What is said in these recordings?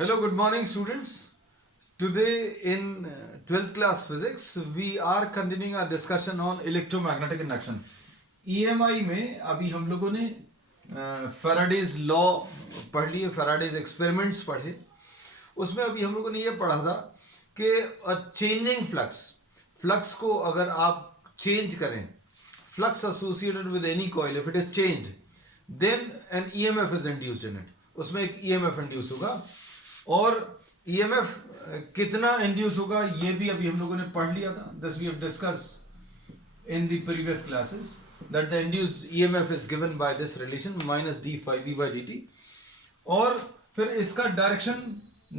Hello, good morning, students. Today in 12th class physics, we are continuing our discussion on electromagnetic induction. EMI में अभी हम लोगों ने Faraday's law पढ़ लिए, फैराडेज एक्सपेरिमेंट्स पढ़े. उसमें अभी हम लोगों ने ये पढ़ा था कि चेंजिंग फ्लक्स को अगर आप चेंज करें, flux associated with any coil, if it is change, then an EMF is induced in it. उसमें एक ईएमएफ इंड्यूस होगा और ईएमएफ कितना इंड्यूस होगा ये भी अभी हम लोगों ने पढ़ लिया था. This we have discussed in the previous classes that the induced EMF is given by this relation minus d phi B by D t. और फिर इसका डायरेक्शन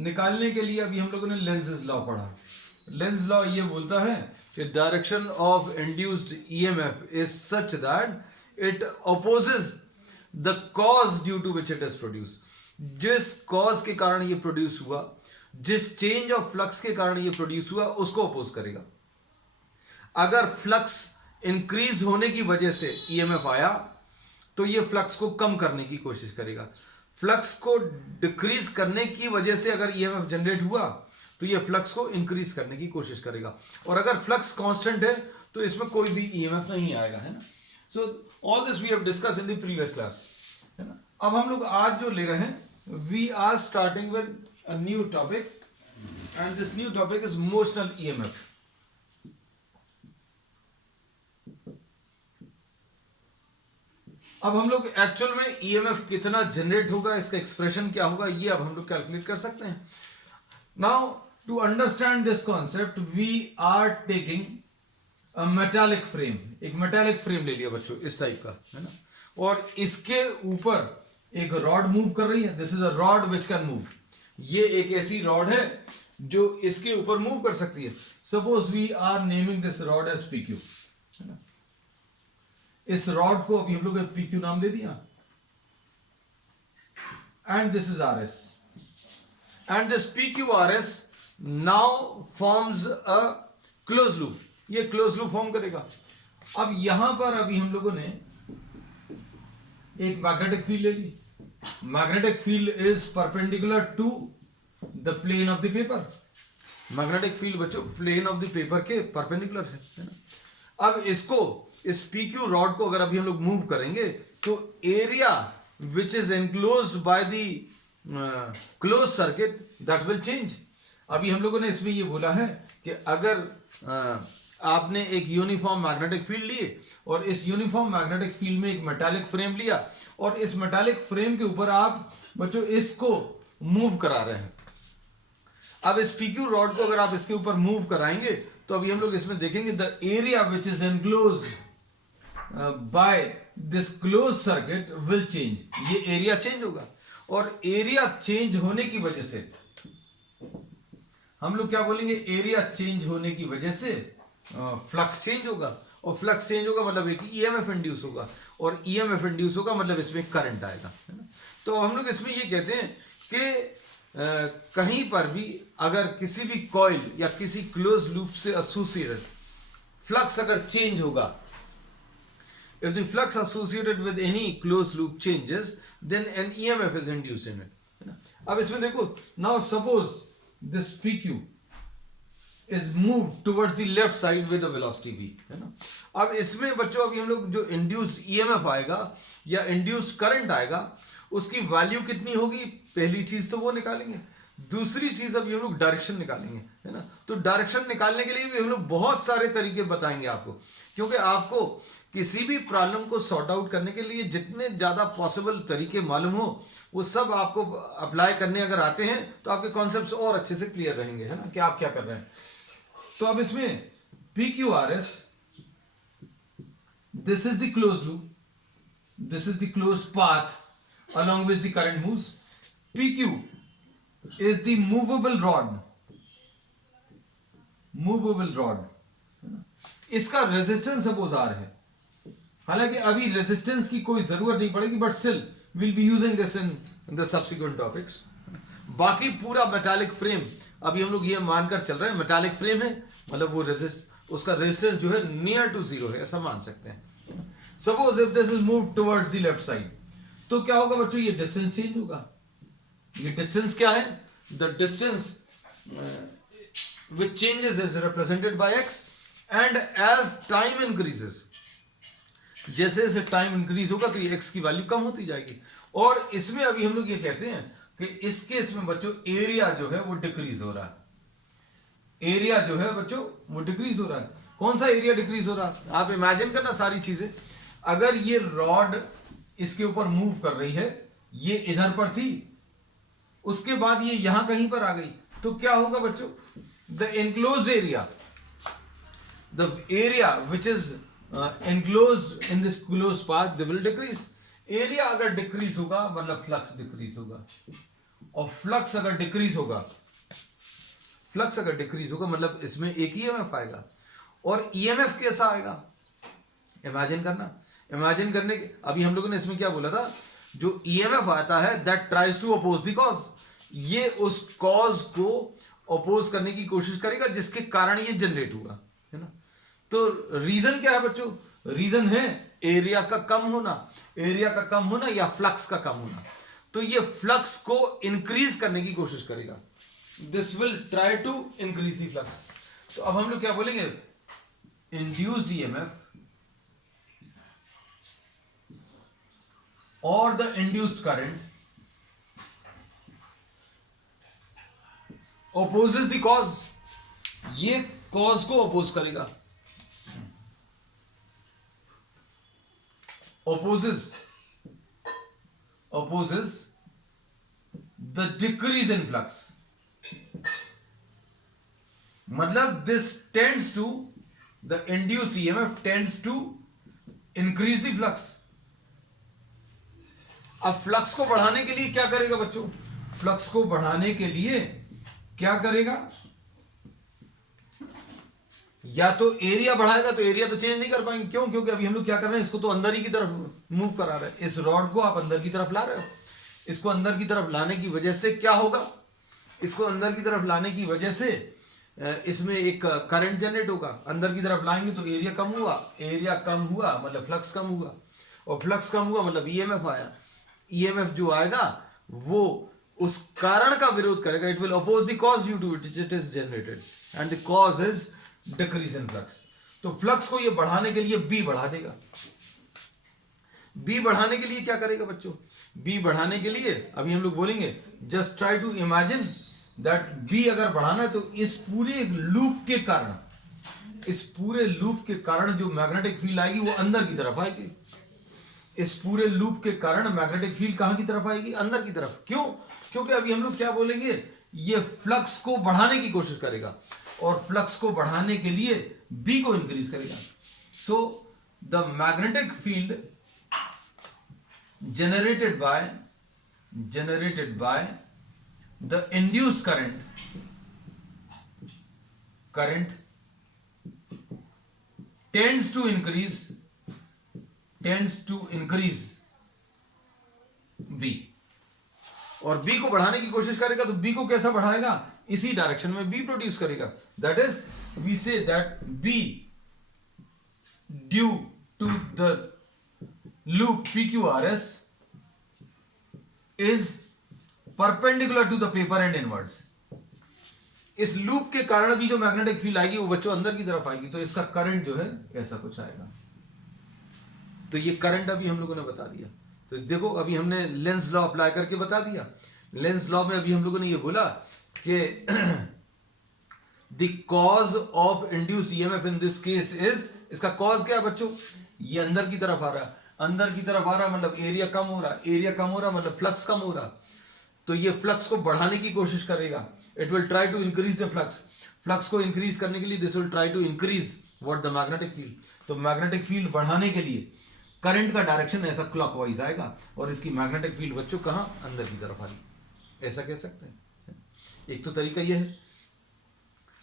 निकालने के लिए अभी हम लोगों ने लेंज़ लॉ पढ़ा. लेंज़ लॉ ये बोलता है कि direction of induced EMF is such that it opposes the cause due to which it is produce. जिस कॉज के कारण ये प्रोड्यूस हुआ, जिस चेंज ऑफ फ्लक्स के कारण ये प्रोड्यूस हुआ, उसको अपोज करेगा. अगर फ्लक्स इंक्रीज होने की वजह से ईएमएफ आया तो ये फ्लक्स को कम करने की कोशिश करेगा. फ्लक्स को डिक्रीज करने की वजह से अगर ईएमएफ जनरेट हुआ तो ये फ्लक्स को इंक्रीज करने की कोशिश करेगा. और अगर फ्लक्स कांस्टेंट है तो इसमें कोई भी ईएमएफ नहीं आएगा, है ना. So all this we have discussed in the previous class, है ना. अब हम लोग आज जो ले रहे हैं, we are starting with a new topic and this new topic is motional EMF. अब हम लोग एक्चुअल में EMF कितना जनरेट होगा, इसका एक्सप्रेशन क्या होगा, ये अब हम लोग कैलकुलेट कर सकते हैं. Now to understand this concept we are taking a metallic frame. एक मेटालिक फ्रेम ले लिया बच्चों इस टाइप का, है ना. और इसके ऊपर एक रॉड मूव कर रही है. This is a rod which can move. ये एक ऐसी रॉड है जो इसके ऊपर मूव कर सकती है. Suppose we are naming this rod as PQ. इस रॉड को अभी हम लोग PQ नाम दे दिया. And this is RS. And this PQRS now forms a close loop. ये क्लोज लूप फॉर्म करेगा. अब यहां पर अभी हम लोगों ने एक मैग्नेटिक फील्ड ले ली. Magnetic field is perpendicular to the plane of the paper. Magnetic field बच्चों प्लेन ऑफ द पेपर के परपेंडिकुलर है ना. अब इसको, इस PQ रॉड को अगर अभी हम लोग मूव करेंगे तो area which is enclosed by the close circuit that will change. अभी हम लोगों ने इसमें ये बोला है कि अगर आपने एक यूनिफॉर्म मैग्नेटिक फील्ड लिए और इस यूनिफॉर्म मैग्नेटिक फील्ड में एक मेटालिक फ्रेम लिया और इस मेटालिक फ्रेम के ऊपर आप बच्चों इसको मूव करा रहे हैं. अब इस PQ रॉड को अगर आप इसके ऊपर मूव कराएंगे तो अभी हम लोग इसमें देखेंगे the area which is enclosed by this close circuit will change. ये एरिया चेंज होगा और एरिया चेंज होने की वजह से हम लोग क्या बोलेंगे, एरिया चेंज होने की वजह से फ्लक्स चेंज होगा. और फ्लक्स चेंज होगा मतलब एक ईएमएफ इंड्यूस होगा और ईएमएफ इंड्यूस होगा मतलब इसमें करंट आएगा, है ना. तो हम लोग इसमें ये कहते हैं कि कहीं पर भी अगर किसी भी कॉइल या किसी क्लोज लूप से एसोसिएटेड फ्लक्स अगर चेंज होगा, if the flux associated with any closed loop changes then an EMF is induced in it, है ना. अब इसमें देखो, now suppose this PQ is moved towards the left side with a velocity v, है ना. अब इसमें बच्चों अभी हम लोग जो इंड्यूस्ड ईएमएफ आएगा या इंड्यूस्ड करंट आएगा उसकी वैल्यू कितनी होगी, पहली चीज तो वो निकालेंगे. दूसरी चीज अभी हम लोग डायरेक्शन निकालेंगे, है ना. तो डायरेक्शन निकालने के लिए भी हम लोग बहुत सारे तरीके बताएंगे आपको, क्योंकि आपको किसी भी प्रॉब्लम को सॉर्ट आउट करने के लिए जितने ज्यादा पॉसिबल तरीके मालूम हो वो सब आपको अप्लाई करने अगर आते हैं तो आपके कॉन्सेप्ट्स और अच्छे से क्लियर रहेंगे, है ना, कि आप क्या कर रहे हैं. तो अब इसमें PQRS, this is the closed loop, this is the closed path along which the current moves. PQ is the movable rod. इसका रेजिस्टेंस सपोज R है. हालांकि अभी रेजिस्टेंस की कोई जरूरत नहीं पड़ेगी, but still will be using this in the subsequent topics. बाकी पूरा मेटालिक फ्रेम अभी हम लोग ये मानकर चल रहे हैं मेटालिक फ्रेम है मतलब वो उसका रेजिस्टेंस जो है नियर टू जीरो है, ऐसा मान सकते हैं. Suppose if this is move towards the left side तो क्या होगा बच्चों, ये डिस्टेंस चेंज होगा. ये डिस्टेंस क्या है, the distance which changes is represented by x, and as time increases, जैसे जैसे टाइम इंक्रीज होगा तो ये x की वैल्यू कम होती जाएगी। और इसमें अभी हम लोग ये कहते हैं कि इस केस में बच्चों एरिया जो है वो डिक्रीज हो रहा है। एरिया जो है बच्चों वो डिक्रीज हो रहा है। कौन सा एरिया डिक्रीज हो रहा है? आप इमेजिन करना सारी चीजें, अगर ये रॉड इसके ऊपर मूव कर रही है, ये इधर पर थी, उसके बाद ये यहां कहीं पर आ गई, तो क्या होगा बच्चों? The enclosed area, the area which is enclosed in this closed path, they will decrease. Area अगर डिक्रीज होगा मतलब फ्लक्स डिक्रीज होगा, और फ्लक्स अगर डिक्रीज होगा, फ्लक्स अगर डिक्रीज होगा मतलब इसमें एक ईएमएफ आएगा। और ईएमएफ कैसा आएगा? इमेजिन करना, इमेजिन करने के अभी हम लोगों ने इसमें क्या बोला था, जो ईएमएफ आता है that tries to oppose the cause, ये उस कॉज को अपोज करने की कोशिश करेगा जिसके कारण ये जनरेट हुआ, है ना। तो रीजन क्या है बच्चों? रीजन है एरिया का कम होना, एरिया का कम होना या फ्लक्स का कम होना। तो ये फ्लक्स को इंक्रीज करने की कोशिश करेगा, this will try to increase the flux. तो अब हम लोग क्या बोलेंगे? इंड्यूस्ड ईएमएफ और the induced current opposes the cause, ये कॉज को अपोज करेगा, opposes the decrease in flux, मतलब this tends to, the induced EMF tends to increase the flux। अब फ्लक्स को बढ़ाने के लिए क्या करेगा बच्चों? फ्लक्स को बढ़ाने के लिए क्या करेगा? या तो एरिया बढ़ाएगा, तो एरिया तो चेंज नहीं कर पाएंगे। क्यों? क्योंकि अभी हम लोग क्या कर रहे हैं, इसको तो अंदर ही की तरफ मूव करा रहे हैं। इस रॉड को आप अंदर की तरफ ला रहे हो, इसको अंदर की तरफ लाने की वजह से क्या होगा? इसको अंदर की तरफ लाने की वजह से इसमें एक करंट जनरेट होगा। अंदर की तरफ लाएंगे तो एरिया कम हुआ, एरिया कम हुआ मतलब फ्लक्स कम हुआ, और फ्लक्स कम हुआ मतलब ईएमएफ आया। ईएमएफ जो आएगा वो उस कारण का विरोध करेगा, it will oppose the cause due to which it is generated, and the cause is decrease in flux. तो फ्लक्स को ये बढ़ाने के लिए बी बढ़ा देगा। बी बढ़ाने के लिए क्या करेगा बच्चों? बी बढ़ाने के लिए अभी हम लोग बोलेंगे, just try to imagine that B अगर बढ़ाना है तो इस पूरे लूप के कारण, इस पूरे लूप के कारण जो मैग्नेटिक फील्ड आएगी वो अंदर की तरफ आएगी। इस पूरे लूप के कारण मैग्नेटिक फील्ड कहां की तरफ आएगी? अंदर की तरफ। क्यों? क्योंकि अभी हम लोग क्या बोलेंगे, ये फ्लक्स को बढ़ाने की कोशिश करेगा, और फ्लक्स को बढ़ाने के लिए बी को इंक्रीज करेगा। So the magnetic field generated by the induced current tends to increase B, और B को बढ़ाने की कोशिश करेगा। तो B को कैसा बढ़ाएगा? इसी डायरेक्शन में B प्रोड्यूस करेगा। That is we say that B due to the loop PQRS is perpendicular to the paper and inwards। इस लूप के कारण भी जो मैग्नेटिक फील्ड आएगी वो बच्चों अंदर की तरफ आएगी, तो इसका करंट जो है ऐसा कुछ आएगा। तो ये करंट अभी हम लोगों ने बता दिया। तो देखो अभी हमने लेंस लॉ अप्लाई करके बता दिया। लेंस लॉ में अभी हम लोगों ने ये बोला कि the cause of induce EMF in this case is, इसका कॉज क्या है बच्चों? ये अंदर की तरफ आ रहा है, अंदर की तरफ आ रहा मतलब एरिया कम हो रहा, एरिया कम हो रहा मतलब फ्लक्स कम हो रहा। तो ये फ्लक्स को बढ़ाने की कोशिश करेगा, it will try to increase the flux. Flux को इंक्रीज करने के लिए this will try to increase what the magnetic field. तो मैग्नेटिक फील्ड बढ़ाने के लिए करंट का डायरेक्शन ऐसा क्लॉकवाइज आएगा, और इसकी मैग्नेटिक फील्ड बच्चों कहां? अंदर की तरफ आ रही। ऐसा कह सकते हैं। एक तो तरीका यह है।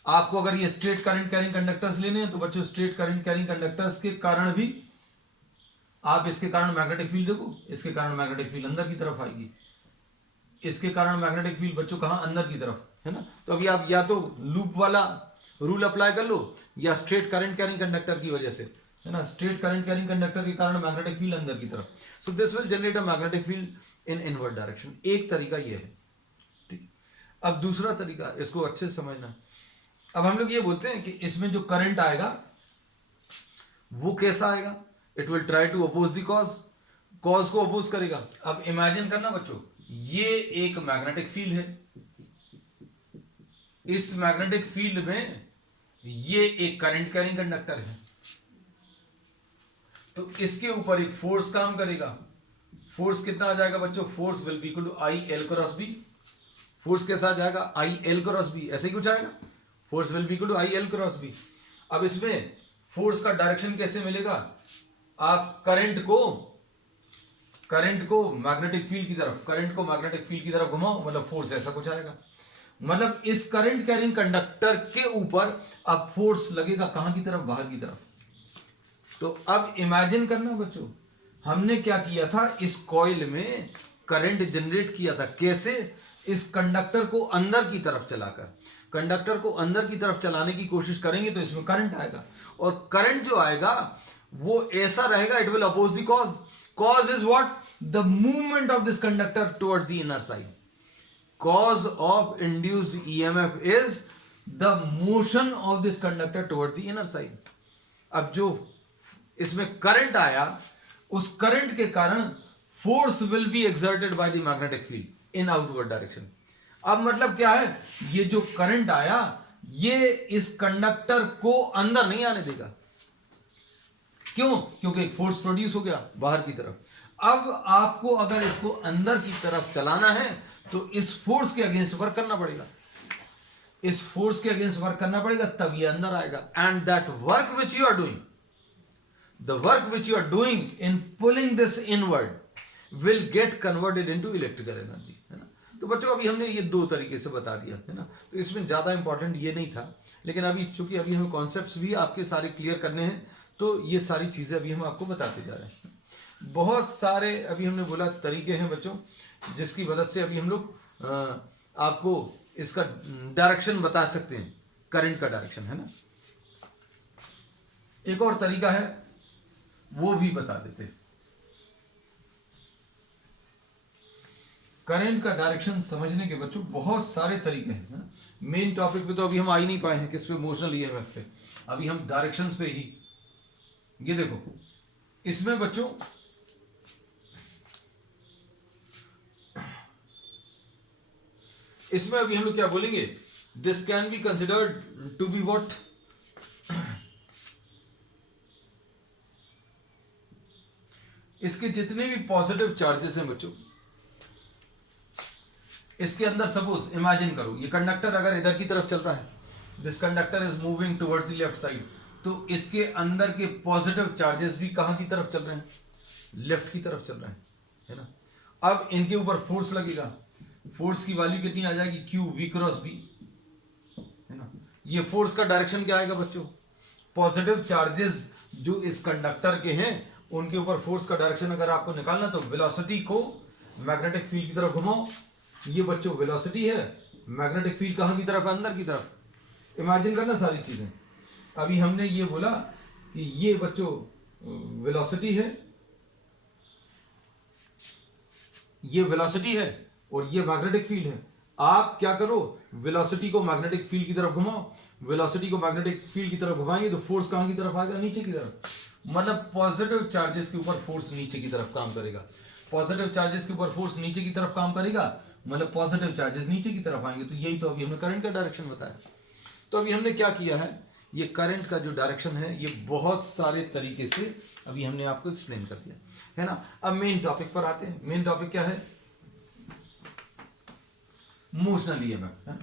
आपको अगर ये स्ट्रेट करंट कैरिंग कंडक्टर्स लेने हैं तो बच्चों स्ट्रेट करंट कैरिंग कंडक्टर्स के कारण भी आप इसके कारण मैग्नेटिक फील्ड देखो, इसके कारण मैग्नेटिक फील्ड अंदर की तरफ आएगी, इसके कारण मैग्नेटिक फील्ड बच्चों कहां? अंदर की तरफ, है ना। तो अभी आप या तो लूप वाला रूल अप्लाई कर लो या स्ट्रेट करंट कैरिंग कंडक्टर की वजह से, है ना। स्ट्रेट करंट कैरिंग कंडक्टर के कारण मैग्नेटिक फील्ड अंदर की तरफ। So this will generate a magnetic field in inward direction. एक तरीका ये है, ठीक है। अब दूसरा तरीका, इसको अच्छे से समझना। अब हम लोग ये बोलते हैं कि इसमें जो करंट आएगा वो कैसा आएगा, it will try to oppose the cause, cause को अपोज करेगा। अब इमेजिन करना बच्चों, ये एक मैग्नेटिक फील्ड है, इस मैग्नेटिक फील्ड में ये एक करंट कैरिंग कंडक्टर है, तो इसके ऊपर एक फोर्स काम करेगा। फोर्स कितना आ जाएगा बच्चों, force will be equal to I L cross B. Force कैसा आ जाएगा, आई एल क्रॉस बी, ऐसे ही कुछ आएगा, force will be equal to I L cross B. अब इसमें फोर्स का डायरेक्शन कैसे मिलेगा, आप करंट को मैग्नेटिक फील्ड की तरफ घुमाओ, मतलब फोर्स ऐसा कुछ आएगा। मतलब इस करंट कैरिंग कंडक्टर के ऊपर अब फोर्स लगेगा कहां की तरफ, बाहर की तरफ। तो अब इमेजिन करना बच्चों, हमने क्या किया था, इस कॉइल में करंट जनरेट किया था। कैसे, इस कंडक्टर को अंदर की तरफ चलाकर, कंडक्टर को अंदर की तरफ चलाने की कोशिश करेंगे तो इसमें करंट आएगा, और करंट जो आएगा वो ऐसा रहेगा, it will oppose the cause. Cause is what, the movement of this conductor towards the inner side. Cause of induced EMF is the motion of this conductor towards the inner side. अब जो इसमें current आया, उस current के कारण force will be exerted by the magnetic field in outward direction. अब मतलब क्या है, ये जो करंट आया ये इस कंडक्टर को अंदर नहीं आने देगा। क्यों, क्योंकि एक फोर्स प्रोड्यूस हो गया बाहर की तरफ। अब आपको अगर इसको अंदर की तरफ चलाना है तो इस फोर्स के अगेंस्ट वर्क करना पड़ेगा, इस फोर्स के अगेंस्ट वर्क करना पड़ेगा, तब ये अंदर आएगा। And that work which you are doing, the work which you are doing in pulling this inward will get converted into electrical energy, है ना। तो बच्चों अभी हमने ये दो तरीके से बता दिया, है ना। तो इसमें ज़्यादा इंपॉर्टेंट ये नहीं था, लेकिन अभी चूंकि अभी हमें कॉन्सेप्ट्स भी आपके सारे क्लियर करने हैं, तो ये सारी चीज़ें अभी हम आपको बताते जा रहे हैं। बहुत सारे अभी हमने बोला तरीके हैं बच्चों, जिसकी मदद से अभी हम लोग आपको इसका डायरेक्शन बता सकते हैं, करंट का डायरेक्शन, है ना। एक और तरीका है वो भी बता देते हैं। करंट का डायरेक्शन समझने के बच्चों बहुत सारे तरीके हैं, ना। मेन टॉपिक पे तो अभी हम आ ही नहीं पाए हैं, किस पे, मोशनल ईएमएफ पे। अभी हम डायरेक्शंस पे ही, ये देखो इसमें बच्चों इसमें अभी हम लोग क्या बोलेंगे, this can be considered to be what, इसके जितने भी पॉजिटिव चार्जेस हैं बच्चों, इसके अंदर सपोज इमेजिन करो, ये कंडक्टर अगर इधर की तरफ चल रहा है, this conductor is moving towards the left side, तो इसके अंदर के पॉजिटिव चार्जेस भी कहां की तरफ चल रहे हैं, लेफ्ट की तरफ चल रहे हैं, है ना। अब इनके ऊपर फोर्स लगेगा, फोर्स की वैल्यू कितनी आ जाएगी, क्यू वी क्रॉस बी, है ना। ये फोर्स का डायरेक्शन क्या आएगा बच्चों, पॉजिटिव चार्जेस जो इस कंडक्टर के हैं उनके ऊपर फोर्स का डायरेक्शन अगर आपको निकालना, तो वेलोसिटी को मैग्नेटिक फील्ड की तरफ घुमाओ। ये बच्चों वेलोसिटी है, मैग्नेटिक फील्ड कहां की तरफ है, अंदर की तरफ। इमेजिन करना सारी चीजें। अभी हमने ये बोला कि ये बच्चों वेलोसिटी है, ये वेलोसिटी है और ये मैग्नेटिक फील्ड है। आप क्या करो, वेलोसिटी को मैग्नेटिक फील्ड की तरफ घुमाओ, वेलोसिटी को मैग्नेटिक फील्ड की तरफ घुमाएंगे तो फोर्स कहां की तरफ आएगा, नीचे की तरफ। मतलब पॉजिटिव चार्जेस के ऊपर फोर्स नीचे की तरफ काम करेगा, पॉजिटिव चार्जेस के ऊपर फोर्स नीचे की तरफ काम करेगा, मतलब पॉजिटिव चार्जेस नीचे की तरफ आएंगे। तो यही तो अभी हमने करंट का डायरेक्शन बताया। तो अभी हमने क्या किया है, ये करंट का जो डायरेक्शन है ये बहुत सारे तरीके से अभी हमने आपको एक्सप्लेन कर दिया, है ना। अब मेन टॉपिक पर आते हैं। मेन टॉपिक क्या है, मोशनल ईएमएफ, है।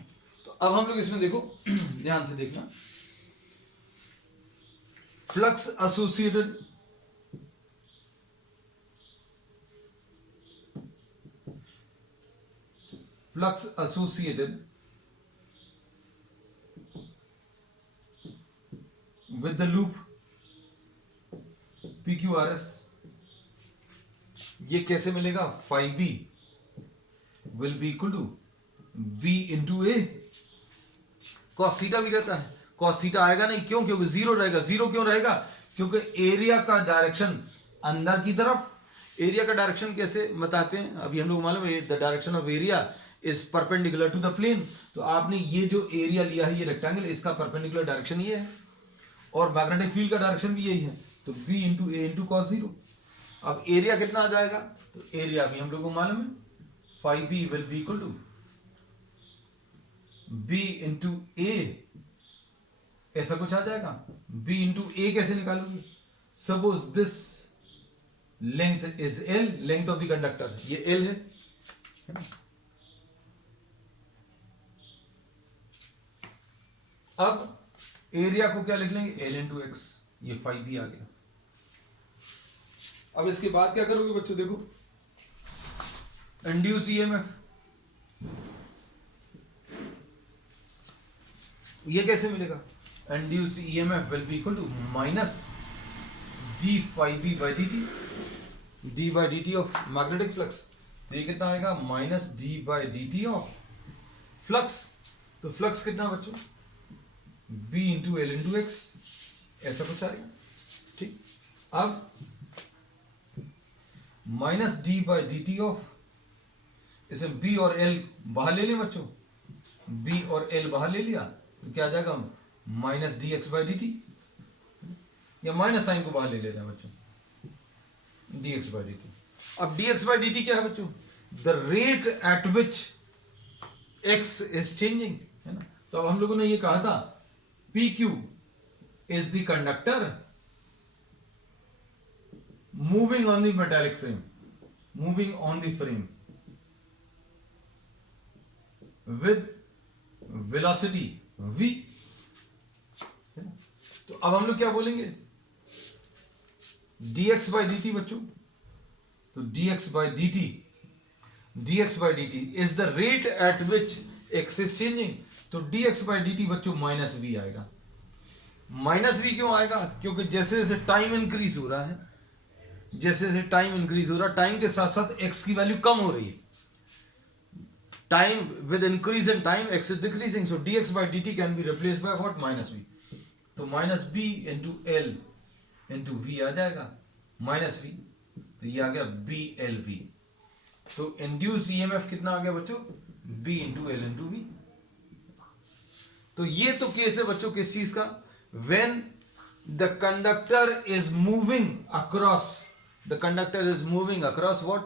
तो अब हम लोग इसमें देखो ध्यान से देखना, flux associated with the loop PQRS, ये कैसे मिलेगा, phi b will be equal to b into a, cos theta भी रहता है, cos थीटा आएगा नहीं, क्यों, क्योंकि जीरो रहेगा। जीरो क्यों रहेगा, क्योंकि एरिया का डायरेक्शन अंदर की तरफ। एरिया का डायरेक्शन कैसे बताते हैं, अभी हम लोग मालूम है, the direction of area is perpendicular to the plane. तो आपने ये जो एरिया लिया है ये रेक्टेंगल, इसका परपेंडिकुलर डायरेक्शन ये है और मैग्नेटिक फील्ड का डायरेक्शन भी यही है, तो b इंटू ए इंटू कॉस जीरो। अब एरिया कितना आ जाएगा, तो एरिया भी हम लोग को मालूम है, 5b will be equal to b into A, ऐसा कुछ आ जाएगा। b इंटू ए कैसे निकालोगे, suppose this length is l, length of the conductor ये l है ना? अब एरिया को क्या लिख लेंगे, l इंटू एक्स, ये 5b आ गया। अब इसके बाद क्या करोगे बच्चों, देखो इंड्यूस ईएमएफ, ये कैसे मिलेगा, induce EMF will be equal to minus d phi B by D t, d by D t of magnetic flux, तो ये कितना आएगा, minus d by D t of flux. तो फ्लक्स कितना बच्चों, b into L into x, ऐसा कुछ आएगा। ठीक, अब minus d by D t of, इसे b और l बाहर ले लें बच्चों, b और l बाहर ले लिया तो क्या आ जाएगा, minus D X by D T, या माइनस साइन को बाहर ले लेना बच्चों, D X by D T. अब D X by D T क्या है बच्चों, the rate at which X is changing, है ना। तो अब हम लोगों ने ये कहा था P Q is the conductor moving on the metallic frame, moving on the frame with velocity v। तो अब हम लोग क्या बोलेंगे, dx बाई डी टी बच्चों, तो dx by D T, dx by D T is the rate at which x is changing, तो dx by D T बच्चों माइनस v आएगा। माइनस v क्यों आएगा, क्योंकि जैसे जैसे टाइम इंक्रीज हो रहा है, जैसे जैसे टाइम इंक्रीज हो रहा है, टाइम के साथ साथ x की वैल्यू कम हो रही है, time with increase in time x is decreasing, so dx by dt can be replaced by what, minus v। तो minus b into l into v आ जाएगा, minus v, तो ये आ गया b l v। तो induced EMF कितना आ गया बच्चों, b into l into v। तो ये तो केस है बच्चों किस चीज का, when the conductor is moving across, the conductor is moving across what,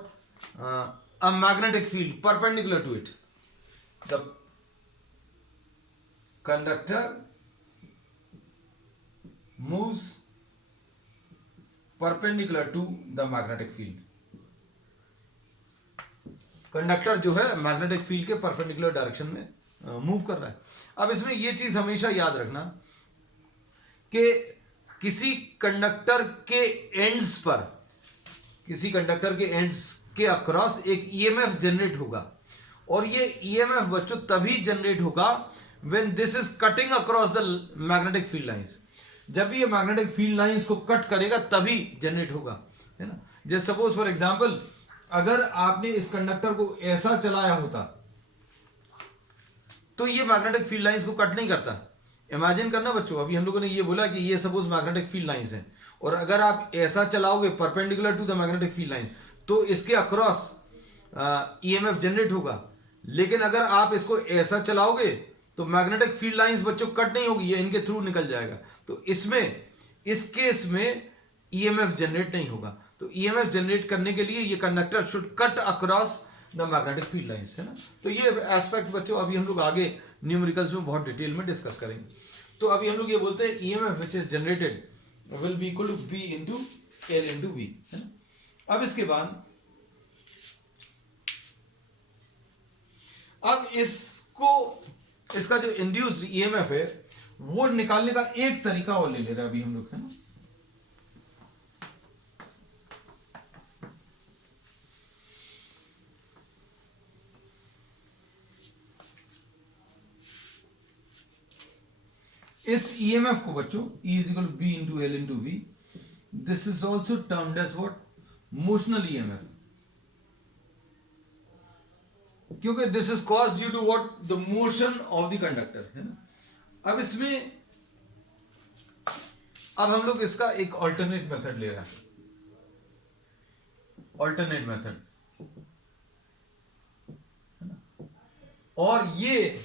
a magnetic field perpendicular to it, the conductor moves perpendicular to the magnetic field। Conductor जो है मैग्नेटिक फील्ड के परपेंडिकुलर डायरेक्शन में move कर रहा है। अब इसमें यह चीज हमेशा याद रखना कि किसी कंडक्टर के एंड्स पर, किसी कंडक्टर के एंड्स के अक्रॉस एक ईएमएफ जनरेट होगा, और ये ईएमएफ बच्चों तभी जनरेट होगा when this is cutting across the magnetic field lines. जब ये मैग्नेटिक फील्ड लाइंस को कट करेगा तभी जनरेट होगा, है ना। जैसे सपोज फॉर एग्जांपल, अगर आपने इस कंडक्टर को ऐसा चलाया होता तो ये मैग्नेटिक फील्ड लाइंस को कट नहीं करता। इमेजिन करना बच्चों, अभी हम लोगों ने ये बोला कि ये सपोज मैग्नेटिक फील्ड लाइंस है, और अगर आप ऐसा चलाओगे perpendicular to the magnetic field lines तो इसके अक्रॉस ईएमएफ जनरेट होगा। लेकिन अगर आप इसको ऐसा चलाओगे तो मैग्नेटिक फील्ड लाइंस बच्चों कट नहीं होगी, ये इनके थ्रू निकल जाएगा। तो इसमें, इस केस में ईएमएफ जनरेट नहीं होगा। तो ईएमएफ जनरेट करने के लिए ये conductor should cut across the magnetic field lines, है ना। तो ये एस्पेक्ट बच्चों अभी हम लोग आगे न्यूमेरिकल्स में बहुत डिटेल में डिस्कस करेंगे। तो अभी हम लोग ये बोलते हैं EMF which is generated will be equal to B into L into V, है ना। अब इसके बाद, अब इसको, इसका जो इंड्यूस्ड ईएमएफ है वो निकालने का एक तरीका और ले रहे हैं अभी हम लोग, है ना। इस ईएमएफ को बच्चों E is equal to B into L into V, this is also termed as what, motional EMF, क्योंकि this is caused due to what, the motion of the conductor, है ना। अब इसमें, अब हम लोग इसका एक ऑल्टरनेट मेथड ले रहे हैं, ऑल्टरनेट मेथड, है ना। और ये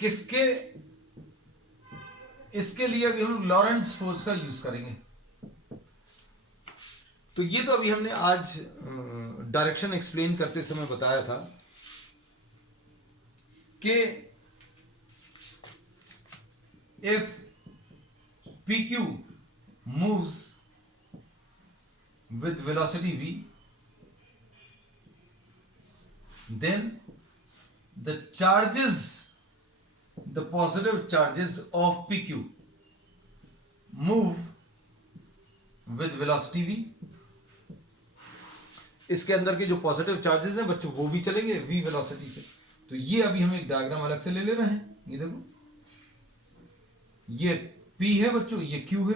किसके, इसके लिए अभी हम लॉरेंट्ज फोर्स का यूज करेंगे। तो ये तो अभी हमने आज डायरेक्शन एक्सप्लेन करते समय बताया था कि if PQ moves with velocity v, then the charges, the positive charges of PQ move with velocity v। इसके अंदर के जो पॉजिटिव चार्जेस हैं बच्चों वो भी चलेंगे v वेलोसिटी से। तो ये अभी हम एक डायग्राम अलग से ले रहे हैं। ये देखो, ये P है बच्चों, ये Q है,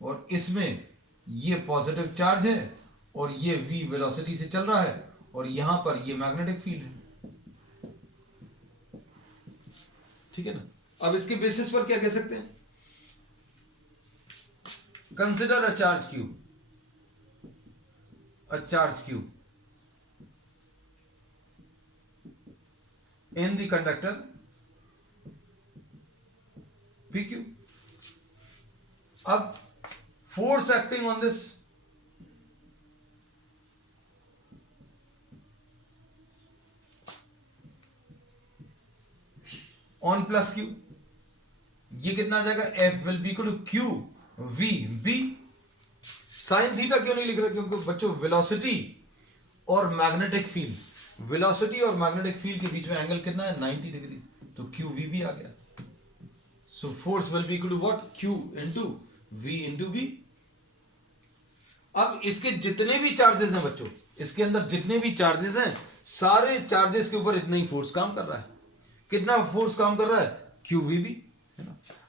और इसमें ये पॉजिटिव चार्ज है और ये v वेलोसिटी से चल रहा है, और यहां पर ये मैग्नेटिक फील्ड है। ठीक है ना। अब इसके बेसिस पर क्या कह सकते हैं, consider a charge Q, a charge Q in the conductor PQ। अब force acting on this on plus Q, ये कितना आ जाएगा, F will be equal to Q V B। Sine theta क्यों नहीं लिख रहे, क्योंकि बच्चों वेलोसिटी और मैग्नेटिक फील्ड, वेलोसिटी और मैग्नेटिक फील्ड के बीच में एंगल कितना है, 90 डिग्री। तो QV भी आ गया। So force will be equal to what, Q into V into B। अब इसके जितने भी चार्जेस हैं बच्चों, इसके अंदर जितने भी चार्जेस हैं, सारे चार्जेस के ऊपर इतना ही फोर्स काम कर रहा है। कितना फोर्स काम कर रहा है, QVB।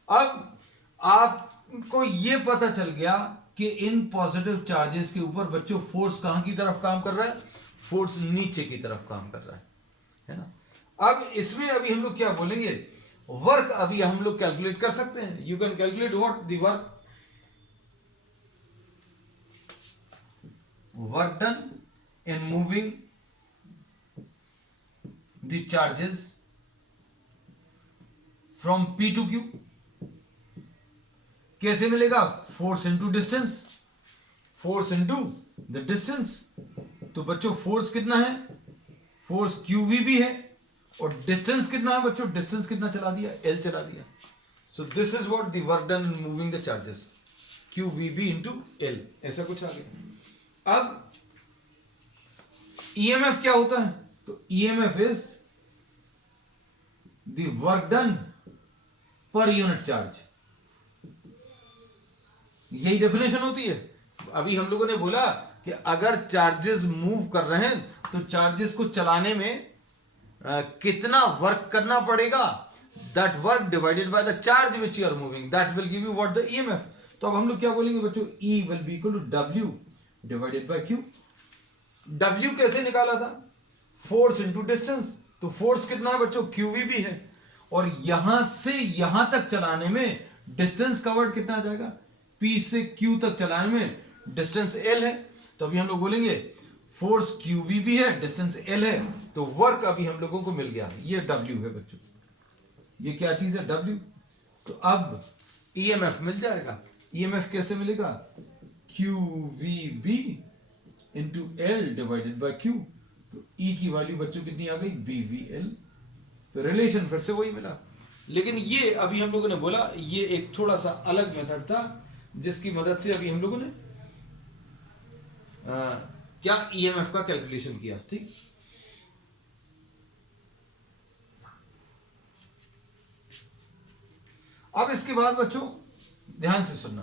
अब आपको यह पता चल गया कि इन पॉजिटिव चार्जेस के ऊपर बच्चों फोर्स कहां की तरफ काम कर रहा है, फोर्स नीचे की तरफ काम कर रहा है ना। अब इसमें अभी हम लोग क्या बोलेंगे, वर्क अभी हम लोग कैलकुलेट कर सकते हैं। You can calculate what the work done in moving the charges from P to Q। कैसे मिलेगा, force into distance, force into the distance. तो बच्चों फोर्स कितना है, फोर्स QVB है, और डिस्टेंस कितना है बच्चों, डिस्टेंस कितना चला दिया, L चला दिया। So this is what the work done in moving the charges, QVB into L, ऐसा कुछ आ गया। अब EMF क्या होता है, तो EMF is the work done per unit charge, यही डेफिनेशन होती है। अभी हम लोगों ने बोला कि अगर चार्जेस मूव कर रहे हैं तो चार्जेस को चलाने में कितना वर्क करना पड़ेगा, that work divided by the charge which you are moving, that will give you what the EMF। तो अब हम लोग क्या बोलेंगे बच्चों, E will be equal to W divided by Q। W कैसे निकाला था, फोर्स इंटू डिस्टेंस। तो फोर्स कितना है बच्चों, QVB है, और यहां से यहां तक चलाने में डिस्टेंस कवर्ड कितना आ जाएगा, P से Q तक चलाने में डिस्टेंस L है। तो अभी हम लोग बोलेंगे फोर्स QVB है, डिस्टेंस L है, तो वर्क अभी हम लोगों को मिल गया, ये W है बच्चों। ये क्या चीज है, W। तो अब EMF मिल जाएगा। EMF कैसे मिलेगा, QVB into L divided by Q। तो E की वैल्यू बच्चों कितनी आ गई, BVL। तो रिलेशन फिर से वही मिला, लेकिन ये अभी हम लोगों ने बोला ये एक थोड़ा सा अलग मेथड था जिसकी मदद से अभी हम लोगों ने क्या EMF का कैलकुलेशन किया। ठीक, अब इसके बाद बच्चों ध्यान से सुनना,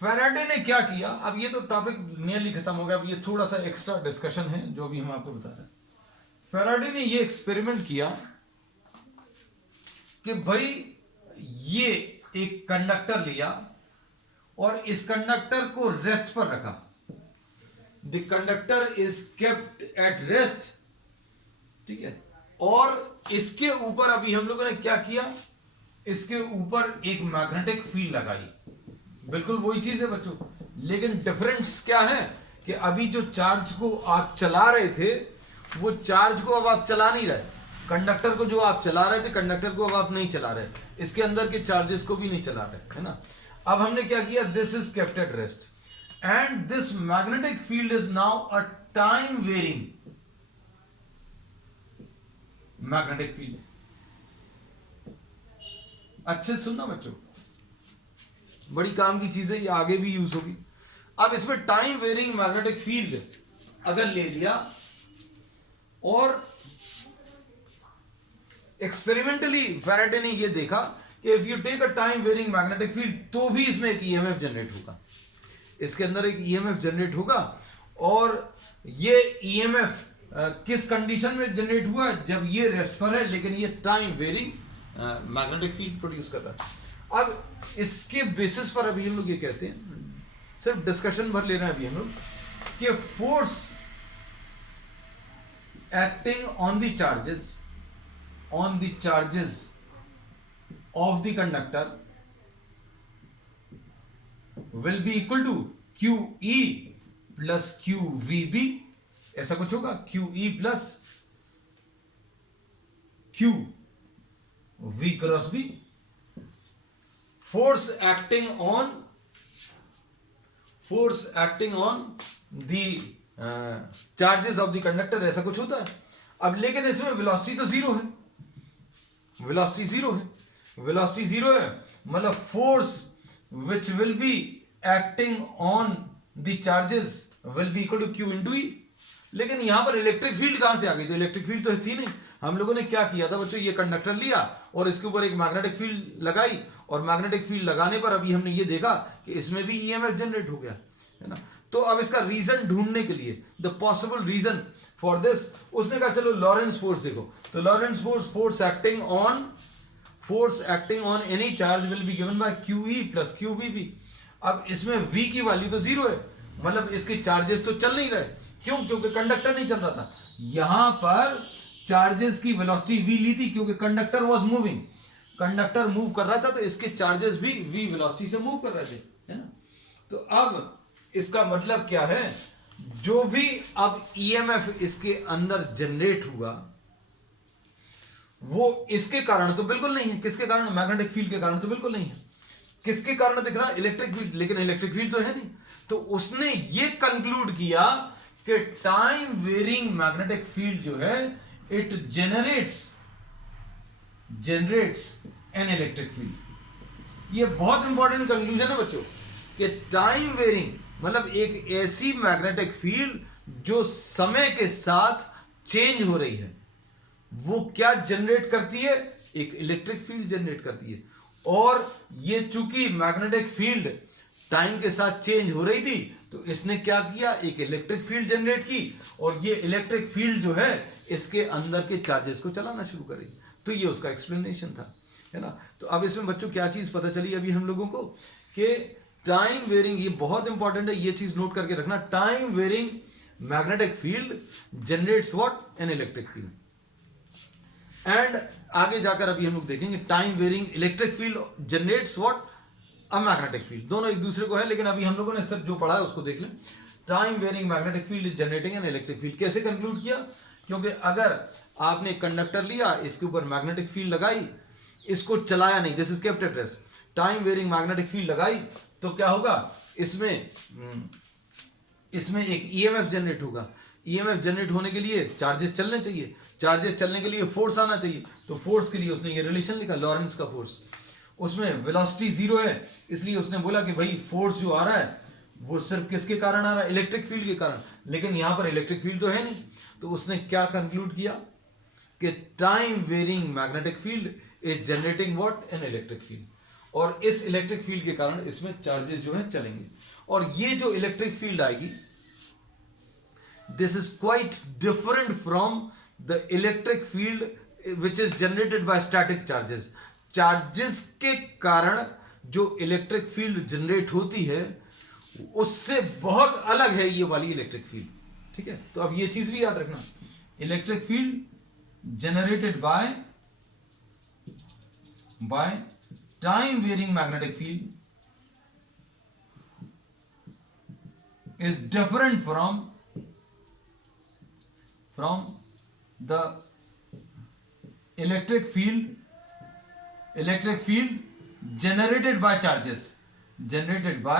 फैराडे ने क्या किया। अब ये तो टॉपिक नियरली खत्म हो गया, अब ये थोड़ा सा एक्स्ट्रा डिस्कशन है जो भी हम आपको बता रहे हैं। फैराडे ने ये एक्सपेरिमेंट किया कि भाई ये एक कंडक्टर लिया और इस कंडक्टर को रेस्ट पर रखा। The conductor is kept at rest, ठीक है। और इसके ऊपर अभी हम लोगों ने क्या किया, इसके ऊपर एक मैग्नेटिक फील्ड लगाई। बिल्कुल वही चीज है बच्चों, लेकिन डिफरेंस क्या है कि अभी जो चार्ज को आप चला रहे थे वो चार्ज को अब आप चला नहीं रहे, कंडक्टर को जो आप चला रहे थे कंडक्टर को अब आप नहीं चला रहे, इसके अंदर के चार्जेस को भी नहीं चला रहे, है ना। अब हमने क्या किया, this is kept at rest and this magnetic field is now a time varying magnetic field. अच्छे सुनना बच्चों, बड़ी काम की चीज है ये, आगे भी यूज होगी। अब इसमें टाइम वेरिंग मैग्नेटिक फील्ड अगर ले लिया और एक्सपेरिमेंटली फैराडे ने ये देखा कि if you take a time varying magnetic field तो भी इसमें एक ईएमएफ जनरेट होगा, इसके अंदर एक ईएमएफ जनरेट होगा। और ये ईएमएफ किस कंडीशन में जनरेट हुआ, जब ये रेस्ट पर है लेकिन ये time varying magnetic field produce कर रहा है। अब इसके बेसिस पर अभी हम लोग ये कहते हैं, सिर्फ डिस्कशन भर ले रहे हैं अभी हम लोग, कि force acting on the charges of the conductor will be equal to QE plus QVB, ऐसा कुछ होगा, QE plus QV cross B। force acting on the charges of the conductor, ऐसा कुछ होता है। अब लेकिन इसमें वेलोसिटी तो जीरो है, वेलोसिटी जीरो है, मतलब force which will be acting on the charges will be equal to Q into E. लेकिन यहां पर इलेक्ट्रिक फील्ड कहां से आ गई, तो इलेक्ट्रिक फील्ड तो थी नहीं। हम लोगों ने क्या किया था बच्चों, ये कंडक्टर लिया और इसके ऊपर एक मैग्नेटिक फील्ड लगाई, और मैग्नेटिक फील्ड लगाने पर अभी हमने ये देखा कि इसमें भी ईएमएफ जनरेट हो गया, है ना। तो अब इसका रीजन ढूंढने के लिए, the possible reason for this, उसने कहा चलो लॉरेंस फोर्स देखो। तो Lorentz force acting on any charge will be given by QE plus QVB। अब इसमें V की वैल्यू तो जीरो है, मतलब इसके चार्जेस तो चल नहीं रहे, क्यों, क्योंकि कंडक्टर नहीं चल रहा था। यहां पर चार्जेस की वेलोसिटी V ली थी क्योंकि conductor was moving, conductor move कर रहा था, तो इसके चार्जेस भी V वेलोसिटी से मूव कर रहे थे, है ना। तो अब इसका मतलब क्या है, जो भी अब ईएमएफ इसके अंदर जनरेट हुआ वो इसके कारण तो बिल्कुल नहीं है, किसके कारण, मैग्नेटिक फील्ड के कारण तो बिल्कुल नहीं है। किसके कारण दिख रहा है, इलेक्ट्रिक फील्ड, लेकिन इलेक्ट्रिक फील्ड तो है नहीं। तो उसने ये कंक्लूड किया कि टाइम वेरिंग मैग्नेटिक फील्ड जो है it generates N electric field. ये बहुत इंपॉर्टेंट कंक्लूजन है बच्चों, कि टाइम वेरिंग मतलब एक ऐसी मैग्नेटिक फील्ड जो समय के साथ चेंज हो रही है, वो क्या जनरेट करती है, एक इलेक्ट्रिक फील्ड जनरेट करती है। और ये चूंकि मैग्नेटिक फील्ड टाइम के साथ चेंज हो रही थी, तो इसने क्या किया, एक इलेक्ट्रिक फील्ड जनरेट की, और ये इलेक्ट्रिक फील्ड जो है इसके अंदर के चार्जेस को चलाना शुरू करेगी। तो ये उसका एक्सप्लेनेशन था, है ना। तो अब इसमें बच्चों क्या चीज पता चली अभी हम लोगों को, कि टाइम वेरिंग, ये बहुत इंपॉर्टेंट है, ये चीज नोट करके रखना, time varying magnetic field generates what, an electric field. And आगे जाकर अभी हम लोग देखेंगे time varying electric field generates what, a magnetic field. दोनों एक दूसरे को है, लेकिन अभी हम लोगों ने सिर्फ जो पढ़ा है उसको देख लें। Time varying magnetic field is generating an electric field. कैसे कंक्लूड किया, क्योंकि अगर आपने कंडक्टर लिया, इसके ऊपर मैग्नेटिक फील्ड लगाई, इसको चलाया नहीं, this is kept at rest, time varying magnetic field लगाई, तो क्या होगा, इसमें एक ईएमएफ जनरेट होगा। ईएमएफ जनरेट होने के लिए चार्जेस चलने चाहिए, चार्जेस चलने के लिए फोर्स आना चाहिए, तो फोर्स के लिए उसने ये रिलेशन लिखा, लॉरेंस का फोर्स। उसमें वेलोसिटी जीरो है, इसलिए उसने बोला कि भाई फोर्स जो आ रहा है वो सिर्फ किसके कारण आ रहा है, इलेक्ट्रिक फील्ड के कारण। लेकिन यहां पर इलेक्ट्रिक फील्ड तो है नहीं, तो उसने क्या कंक्लूड किया कि time varying magnetic field is generating what, an electric field. और इस इलेक्ट्रिक फील्ड के कारण इसमें चार्जेस जो है चलेंगे, और ये जो इलेक्ट्रिक फील्ड आएगी, this is quite different from the electric field which is generated by static charges। Charges के कारण जो इलेक्ट्रिक फील्ड जनरेट होती है उससे बहुत अलग है ये वाली इलेक्ट्रिक फील्ड, ठीक है। तो अब ये चीज भी याद रखना, electric field generated by time varying magnetic field is different from the electric field generated by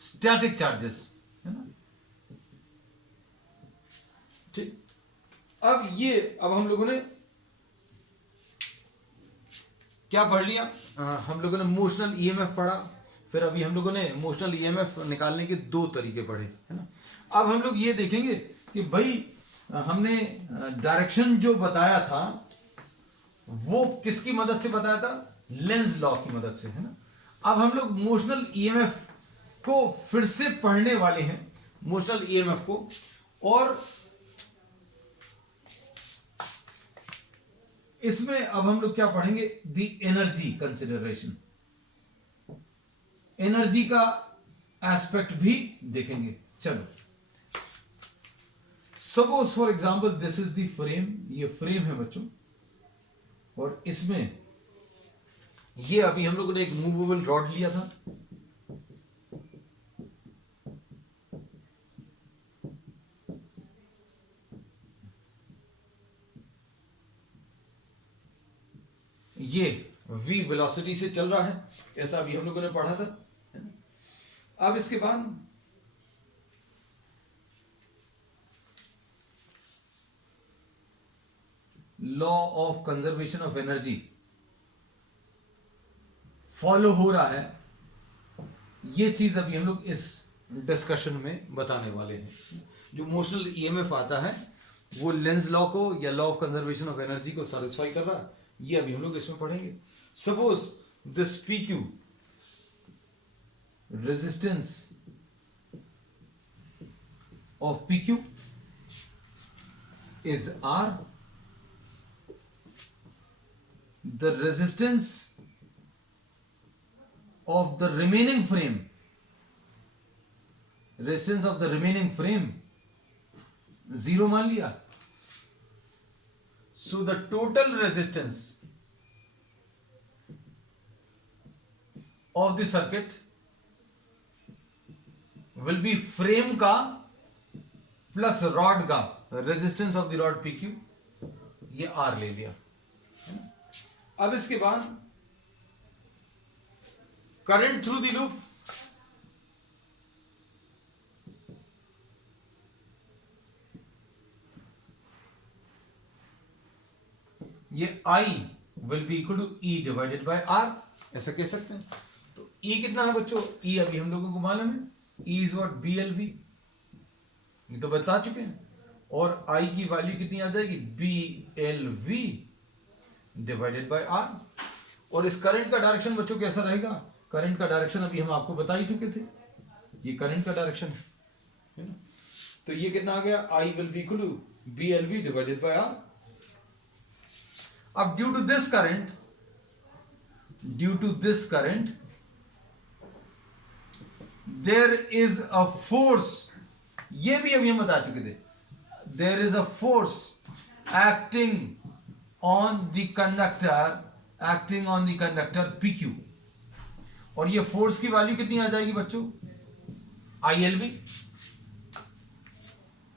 static charges, है ना। ठीक, अब हम लोगों ने क्या पढ़ लिया? हम लोगों ने मोशनल ईएमएफ पढ़ा, फिर अभी हम लोगों ने मोशनल ईएमएफ निकालने के 2 तरीके पढ़े, है ना। अब हम लोग ये देखेंगे कि भाई हमने डायरेक्शन जो बताया था वो किसकी मदद से बताया था? लेंज लॉ की मदद से, है ना। अब हम लोग मोशनल ईएमएफ को फिर से पढ़ने वाले हैं, मोशनल ईएमएफ को, और इसमें अब हम लोग क्या पढ़ेंगे? दी एनर्जी कंसिडरेशन, एनर्जी का एस्पेक्ट भी देखेंगे। चलो, suppose for example this is the frame, ये फ्रेम है बच्चों, और इसमें ये अभी हम लोगों ने एक मूवेबल रॉड लिया था, ये v वेलोसिटी से चल रहा है, ऐसा अभी हम लोगों ने पढ़ा था। अब इसके बाद law of conservation of energy follow हो रहा है, ये चीज अभी हम लोग इस डिस्कशन में बताने वाले हैं। जो मोशनल ईएमएफ आता है वो लेंज लॉ को या law of conservation of energy को सेटिस्फाई कर रहा है, ये अभी हम लोग इसमें पढ़ेंगे। Suppose this P Q resistance of P Q is R, the resistance of the remaining frame, resistance of the remaining frame 0 मान लिया, so the total resistance of the circuit will be frame का plus rod का resistance of the rod PQ, ये R ले लिया। अब इसके बाद करंट थ्रू द लूप, ये I will be equal to E divided by R, ऐसा कह सकते हैं। तो E कितना है बच्चों? E अभी हम लोगों को मालूम है, E इज व्हाट BLV, ये तो बता चुके हैं। और I की वैल्यू कितनी आ जाएगी? BLV divided by R। और इस करंट का डायरेक्शन बच्चों कैसा रहेगा? करंट का डायरेक्शन अभी हम आपको बता ही चुके थे, ये करंट का डायरेक्शन है ना। तो ये कितना आ गया? I will be equal to BLV divided by R। अब due to this current there is a force, ये भी अभी हम बता चुके थे, there is a force acting on the conductor PQ, और ये फोर्स की वैल्यू कितनी आ जाएगी बच्चों? ILB,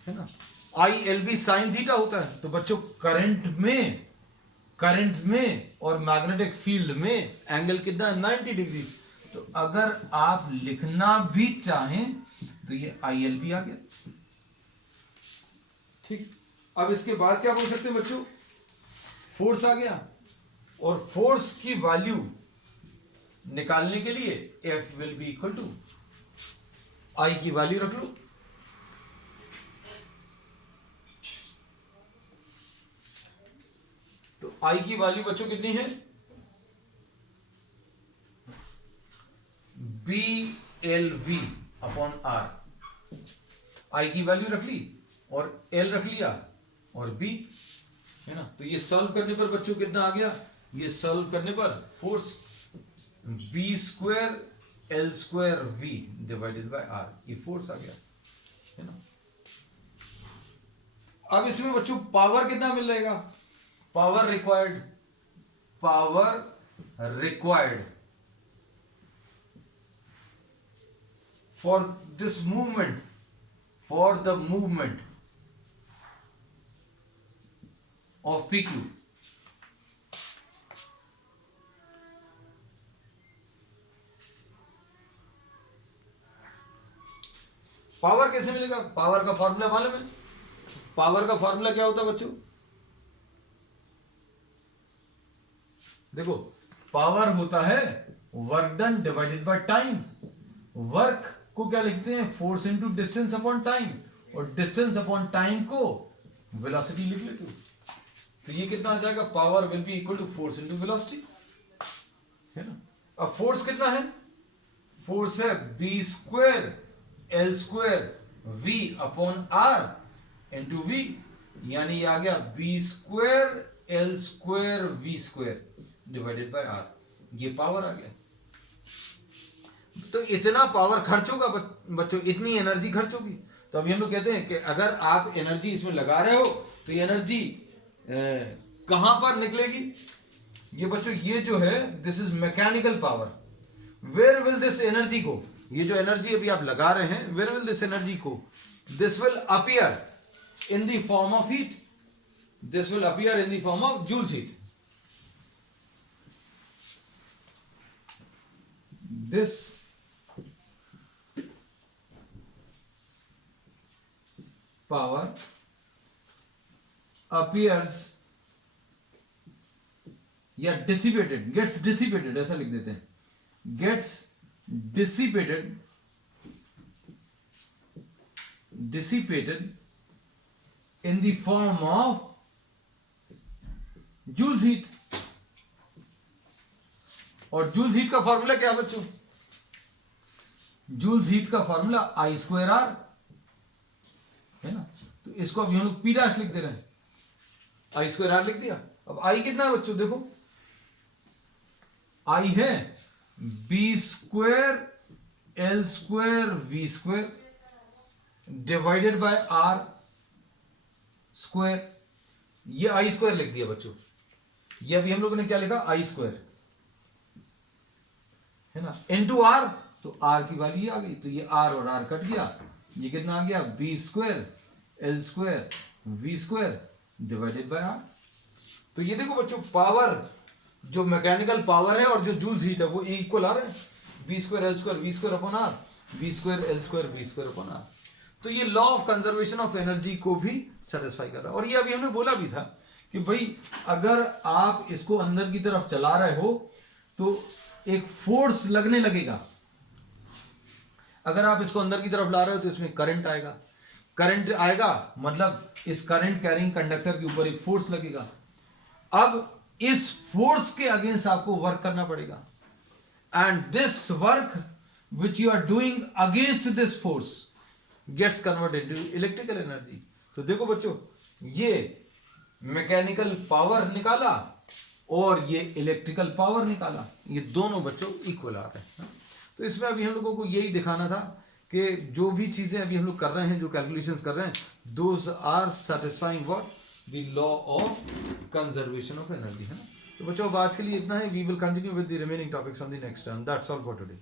है ना। ILB साइन थीटा होता है। तो बच्चों करंट में और मैग्नेटिक फील्ड में एंगल कितना है? 90 डिग्री। तो अगर आप लिखना भी चाहें तो ये ILB आ गया, ठीक। अब इसके बाद क्या बोल सकते हैं बच्चों? फोर्स आ गया, और फोर्स की वैल्यू निकालने के लिए F will be equal to I की वैल्यू रख लो, तो I की वैल्यू बच्चों कितनी है? BLV upon R। I की वैल्यू रख ली और L रख लिया और B, है ना। तो ये सॉल्व करने पर बच्चों कितना आ गया? ये सॉल्व करने पर force B² L² V divided by R, ये फोर्स आ गया, है ना। अब इसमें बच्चों पावर कितना मिल जाएगा? Power required for this movement, for the movement of P Q. Power कैसे मिलेगा? पावर का फॉर्मूला मालूम है? पावर का फॉर्मूला क्या होता है बच्चों? देखो, पावर होता है work done divided by time. Work को क्या लिखते हैं? Force into distance upon time, और डिस्टेंस अपॉन टाइम को वेलोसिटी लिख लेते हो। तो ये कितना आ जाएगा? Power will be equal to force into velocity, है ना। अब फोर्स कितना है? फोर्स है B square L square V upon R into V, यानी ये आ गया B square L square V square divided by are. ये पावर आ गया। तो इतना पावर खर्च होगा बच्चों, इतनी एनर्जी खर्च होगी। तो अभी हम लोग कहते हैं कि अगर आप एनर्जी इसमें लगा रहे हो तो ये एनर्जी कहां पर निकलेगी? ये बच्चों, ये जो है this is mechanical power. Where will this energy go? ये जो एनर्जी अभी आप लगा रहे हैं, where will this energy go? This will appear in the form of heat. This will appear in the form of joules heat. This power appears या dissipated, gets dissipated, ऐसा लिख देते हैं, gets dissipated in the form of Joule heat। और joules heat का formula क्या है बच्चों? जूल्स हीट का फॉर्मूला आई स्क्वायर आर, है ना। तो इसको अभी हम लोग पी डैश लिख दे रहे हैं, आई स्क्वायर आर लिख दिया। अब आई कितना है बच्चों? देखो, आई है B square L square V square divided by R square. ये आई स्क्वायर लिख दिया बच्चों। ये अभी हम लोगों ने क्या लिखा? आई स्क्वायर, है ना, इनटू आर। तो आर की वैल्यू आ गई, तो ये आर और आर कट गया। ये कितना आ गया? B square L square V square divided by R. तो ये देखो बच्चों, पावर जो मैकेनिकल पावर है और जो जूल्स हीट है वो इक्वल आ रहा है, B square L square V square upon R, B square L square V square upon R. तो ये law of conservation of energy को भी सेटिस्फाई कर रहा है। और ये अभी हमने बोला भी था कि भाई अगर आप इसको अंदर की तरफ चला रहे हो तो एक फोर्स लगने लगेगा। अगर आप इसको अंदर की तरफ ला रहे हो तो इसमें करंट आएगा। करंट आएगा मतलब इस करंट कैरिंग कंडक्टर के ऊपर एक फोर्स लगेगा। अब इस फोर्स के अगेंस्ट आपको वर्क करना पड़ेगा, and this work which you are doing against this force gets converted to electrical energy. तो देखो बच्चों, ये मैकेनिकल पावर निकाला और ये इलेक्ट्रिकल पावर निकाला, ये दोनों बच्चों इक्वल आ रहे हैं। तो इसमें अभी हम लोगों को यही दिखाना था कि जो भी चीजें अभी हम लोग कर रहे हैं, जो कैलकुलेशंस कर रहे हैं, those are satisfying what? The law of conservation of energy, है ना। तो बच्चों अब आज के लिए इतना है। We will continue with the remaining topics on the next term. That's all for today.